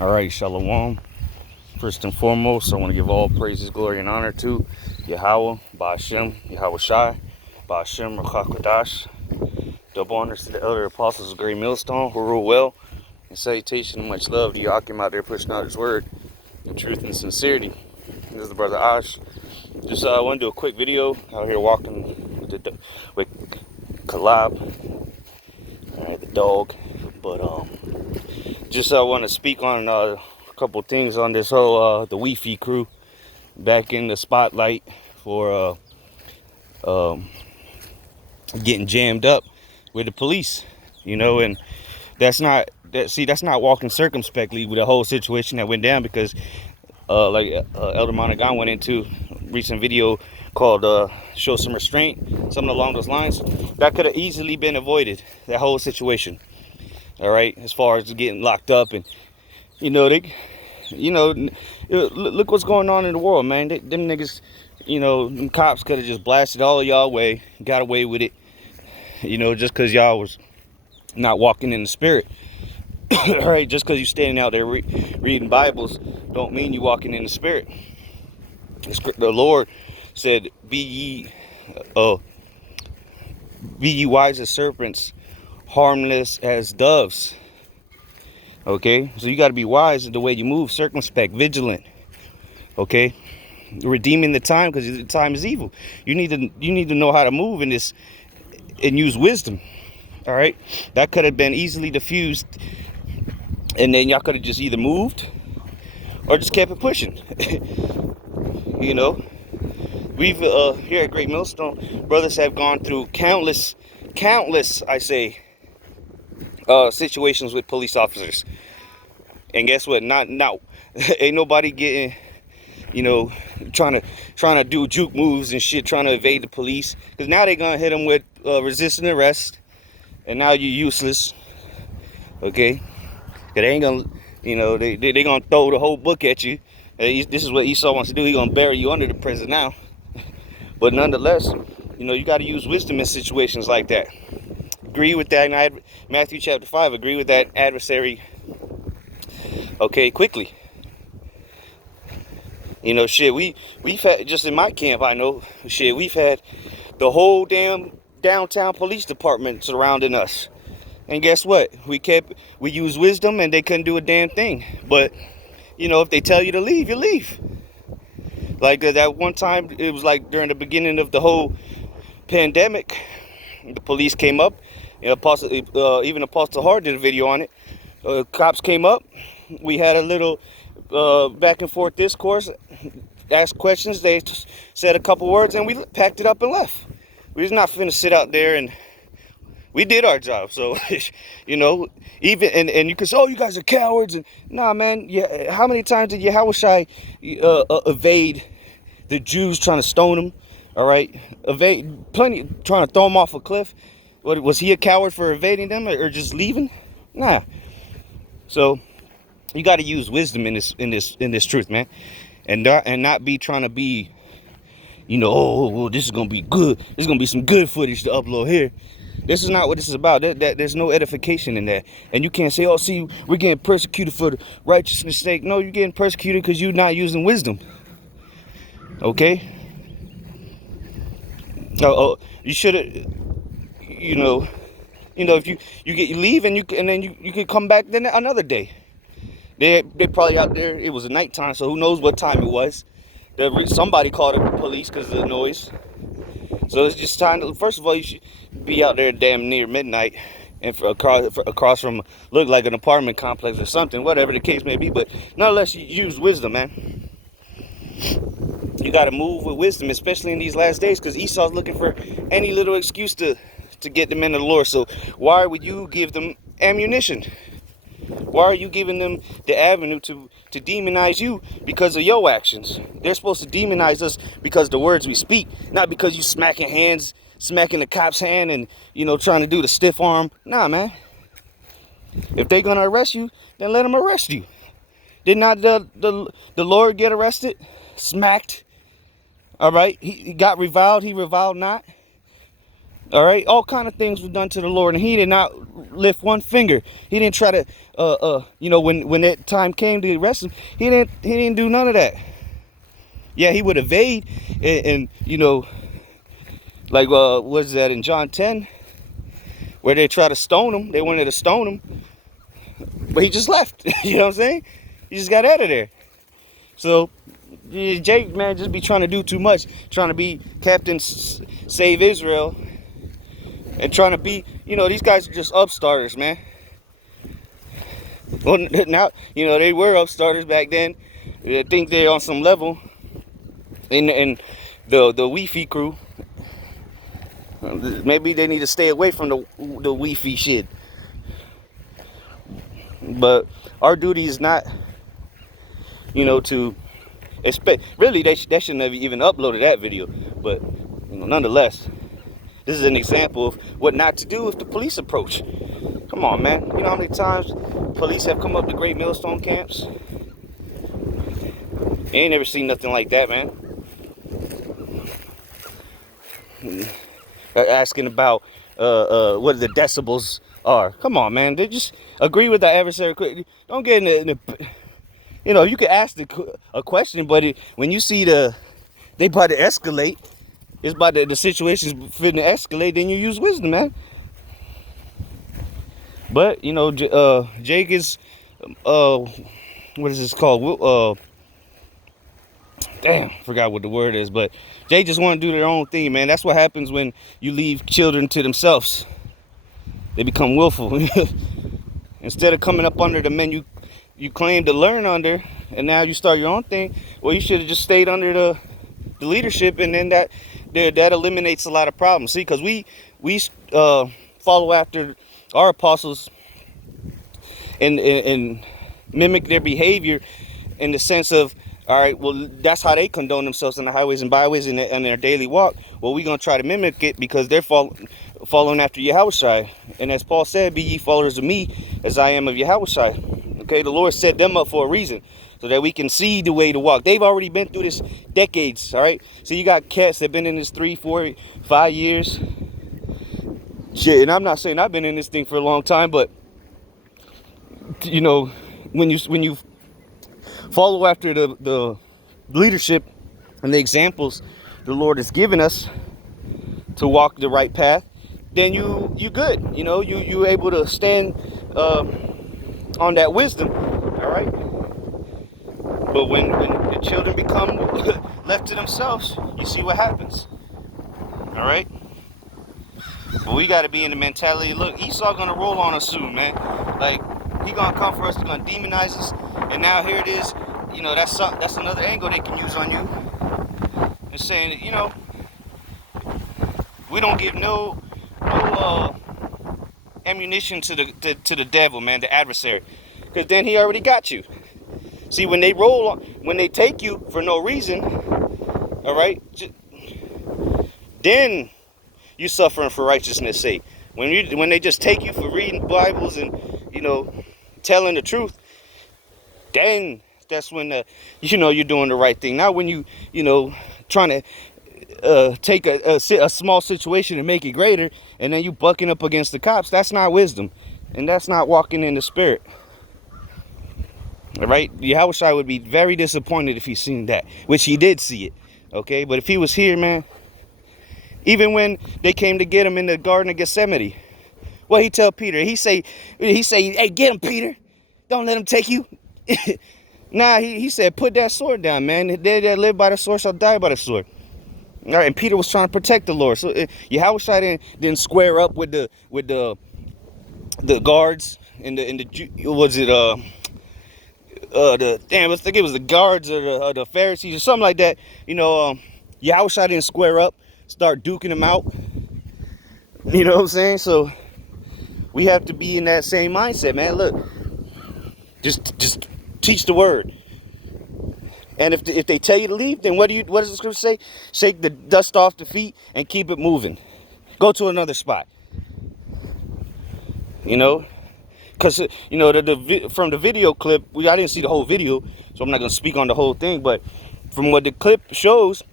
All right, Shalom. First and foremost, I want to give all praises, glory, and honor to Yahweh, Ba'ashem, Yahweh Shai, Ba'ashem, Rachakodash. Double honors to the elder apostles of Great Millstone who rule well. And salutation and much love to Yakim out there pushing out his word in truth and sincerity. This is the brother Ash. Just want to do a quick video out here walking with Kalab, all right, the dog. But just want to speak on a couple things on this whole the Wi-Fi crew back in the spotlight for getting jammed up with the police, and that's not walking circumspectly with the whole situation that went down, because Elder Monaghan went into a recent video called show some restraint, something along those lines. That could have easily been avoided, that whole situation. All right, as far as getting locked up, and look what's going on in the world, man. Them niggas, them cops could have just blasted all of y'all away, got away with it, just because y'all was not walking in the spirit. All right, just because you standing out there reading Bibles don't mean you walking in the spirit. The Lord said, be ye wise as serpents, harmless as doves. Okay, so you got to be wise in the way you move, circumspect, vigilant. Okay, redeeming the time, because the time is evil. You need to know how to move in this and use wisdom. All right, that could have been easily diffused, and then y'all could have just either moved or just kept it pushing. We've here at Great Millstone, brothers have gone through countless, I say, situations with police officers, and guess what? Not ain't nobody getting, trying to do juke moves and shit, trying to evade the police, because now they're gonna hit them with resisting arrest, and now you're useless. Okay, they ain't gonna, they gonna throw the whole book at you. This is what Esau wants to do. He gonna bury you under the prison now. But nonetheless, you got to use wisdom in situations like that. Agree with that in Matthew chapter 5. Agree with that adversary, okay, quickly. Shit, we've had, just in my camp, I know, shit, we've had the whole damn downtown police department surrounding us. And guess what? We used wisdom, and they couldn't do a damn thing. But, if they tell you to leave, you leave. Like that one time, it was like during the beginning of the whole pandemic, the police came up, and even Apostle Hart did a video on it. Cops came up. We had a little back and forth discourse, asked questions. They said a couple words, and we packed it up and left. We was not finna sit out there, and we did our job. So, even and you can say, oh, you guys are cowards. And nah, man, yeah. How many times did Yahweh Shai evade the Jews trying to stone him? All right, evade plenty, trying to throw him off a cliff. What, was he a coward for evading them or just leaving? Nah. So you got to use wisdom in this truth, man, and not be trying to be, oh, well, this is gonna be good. There's gonna be some good footage to upload here. This is not what this is about. There's no edification in that. And you can't say, oh, see, we're getting persecuted for the righteousness' sake. No, you're getting persecuted because you're not using wisdom. Okay? You should have, if you leave and then you can come back then another day. They probably out there. It was a nighttime, so who knows what time it was. Somebody called the police because of the noise. So it's just time to, first of all, you should be out there damn near midnight, and across from, look like an apartment complex or something, whatever the case may be. But nonetheless, you use wisdom, man. You got to move with wisdom, especially in these last days, because Esau's looking for any little excuse to get them into the Lord. So why would you give them ammunition? Why are you giving them the avenue to demonize you because of your actions? They're supposed to demonize us because of the words we speak, not because you smacking the cop's hand and, trying to do the stiff arm. Nah, man. If they're going to arrest you, then let them arrest you. Did not the Lord get arrested? Smacked. All right. He got reviled. He reviled not. All right, all kind of things were done to the Lord, and he did not lift one finger. He didn't try to, when that time came to arrest him, he didn't do none of that. Yeah, he would evade, and like what's that in John 10, where they try to stone him. They wanted to stone him, but he just left. You know what I'm saying? He just got out of there. So Jake, man, just be trying to do too much, trying to be Captain Save Israel. And trying to be, these guys are just upstarters, man. Well, now, they were upstarters back then. I think they're on some level. And the Wi-Fi crew, maybe they need to stay away from the Wi-Fi shit. But our duty is not, to expect. Really, they shouldn't have even uploaded that video. But, nonetheless. This is an example of what not to do if the police approach. Come on, man. You know how many times police have come up to Great Millstone camps? You ain't never seen nothing like that, man. Asking about what the decibels are. Come on, man. They just agree with the adversary quick. Don't get in the you can ask a question, but when you see they about to escalate, it's about the situation's fitting to escalate, then you use wisdom, man. But, Jake is, what is this called? Damn, forgot what the word is, but Jake just want to do their own thing, man. That's what happens when you leave children to themselves. They become willful. Instead of coming up under the men you claim to learn under, and now you start your own thing, well, you should have just stayed under the leadership, and then that eliminates a lot of problems. See, because we follow after our apostles and mimic their behavior in the sense of, all right, well, that's how they condone themselves on the highways and byways in their daily walk. Well, we're going to try to mimic it because they're following after Yahushua. And as Paul said, be ye followers of me as I am of Yahushua. Okay, the Lord set them up for a reason, so that we can see the way to walk. They've already been through this decades, all right? So you got cats that have been in this 3, 4, 5 years. Shit, and I'm not saying I've been in this thing for a long time, but, when you follow after the leadership and the examples the Lord has given us to walk the right path, then you good. You able to stand on that wisdom, all right? But when the children become left to themselves, you see what happens. All right? But we got to be in the mentality, look, Esau going to roll on us soon, man. Like, he going to come for us, they're going to demonize us. And now here it is, that's another angle they can use on you. And saying that, we don't give no ammunition to the devil, man, the adversary. Because then he already got you. See, when they take you for no reason, all right, then you're suffering for righteousness' sake. When they just take you for reading Bibles and, telling the truth, then that's when, you're doing the right thing. Not when trying to take a small situation and make it greater, and then you bucking up against the cops. That's not wisdom, and that's not walking in the spirit. All right, Yahushua would be very disappointed if he seen that, which he did see it. Okay, but if he was here, man, even when they came to get him in the Garden of Gethsemane, what he tell Peter? He say, hey, get him, Peter. Don't let him take you. Nah, he said, put that sword down, man. They that live by the sword shall die by the sword. All right, and Peter was trying to protect the Lord. So Yahushua didn't square up with the guards and I think it was the guards or the Pharisees or something like that. Yahushua didn't square up, start duking them out. You know what I'm saying? So we have to be in that same mindset, man. Look, just teach the word. And if they tell you to leave, then what does the scripture say? Shake the dust off the feet and keep it moving. Go to another spot. Because, from the video clip, I didn't see the whole video, so I'm not going to speak on the whole thing. But from what the clip shows,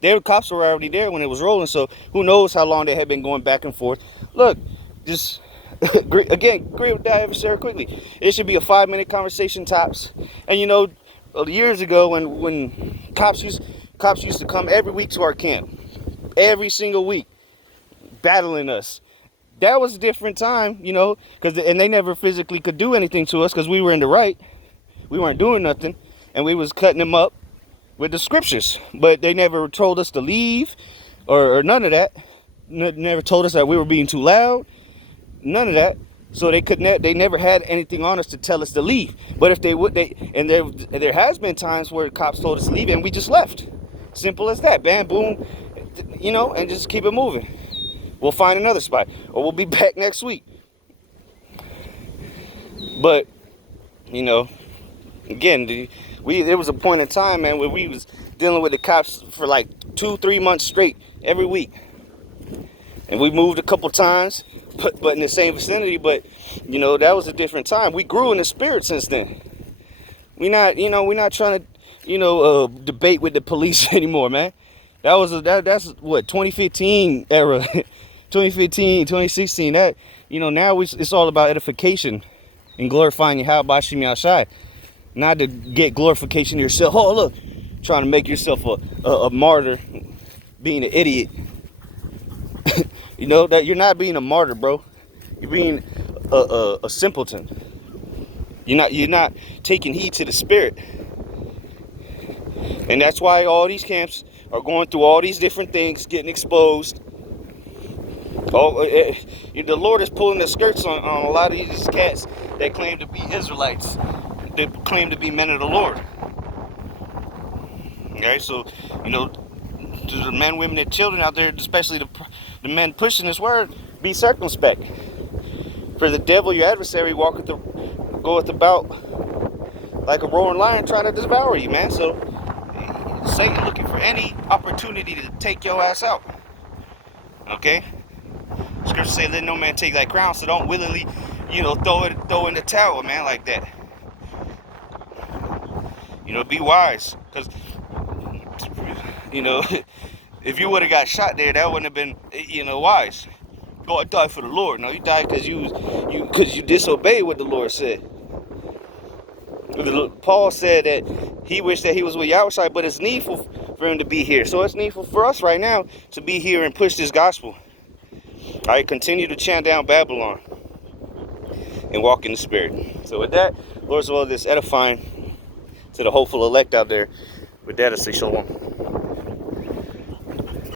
Their cops were already there when it was rolling, so who knows how long they had been going back and forth. Look, just again, agree with that adversary quickly. It should be a 5-minute conversation tops. And you know, years ago when cops used to come every week to our camp, every single week, battling us. That was a different time, you know, and they never physically could do anything to us because we were in the right. We weren't doing nothing, and we was cutting them up with the scriptures. But they never told us to leave, or none of that. Never told us that we were being too loud. None of that. So they never had anything on us to tell us to leave. But if they would, there has been times where the cops told us to leave and we just left. Simple as that. Bam, boom, you know, and just keep it moving. We'll find another spot, or we'll be back next week. But, you know, again, there was a point in time, man, where we was dealing with the cops for like 2-3 months straight every week. And we moved a couple times, but in the same vicinity. But, you know, that was a different time. We grew in the spirit since then. We're not trying to, you know, debate with the police anymore, man. That's what, 2015 era, 2015, 2016. That, you know, now it's all about edification and glorifying Yahweh Bashim Yashai, not to get glorification yourself. Oh, look, trying to make yourself a martyr, being an idiot. You know that you're not being a martyr, bro. You're being a simpleton. You're not taking heed to the spirit, and that's why all these camps are going through all these different things, getting exposed. The Lord is pulling the skirts on a lot of these cats that claim to be Israelites, that claim to be men of the Lord. Okay, so, you know, to the men, women, and children out there, especially the men pushing this word, be circumspect. For the devil, your adversary, goeth about like a roaring lion trying to devour you, man. So Satan looking for any opportunity to take your ass out. Okay? Scripture say, let no man take thy crown, so don't willingly, you know, throw in the towel, man, like that. You know, be wise, because, you know, if you would have got shot there, that wouldn't have been, you know, wise. Oh, I died for the Lord. No, you died because you disobeyed what the Lord said. Paul said that he wished that he was with Yahweh, but it's needful for him to be here. So it's needful for us right now to be here and push this gospel. All right, continue to chant down Babylon and walk in the spirit. So with that, Lord's will, this edifying to the hopeful elect out there. With that, I say shalom.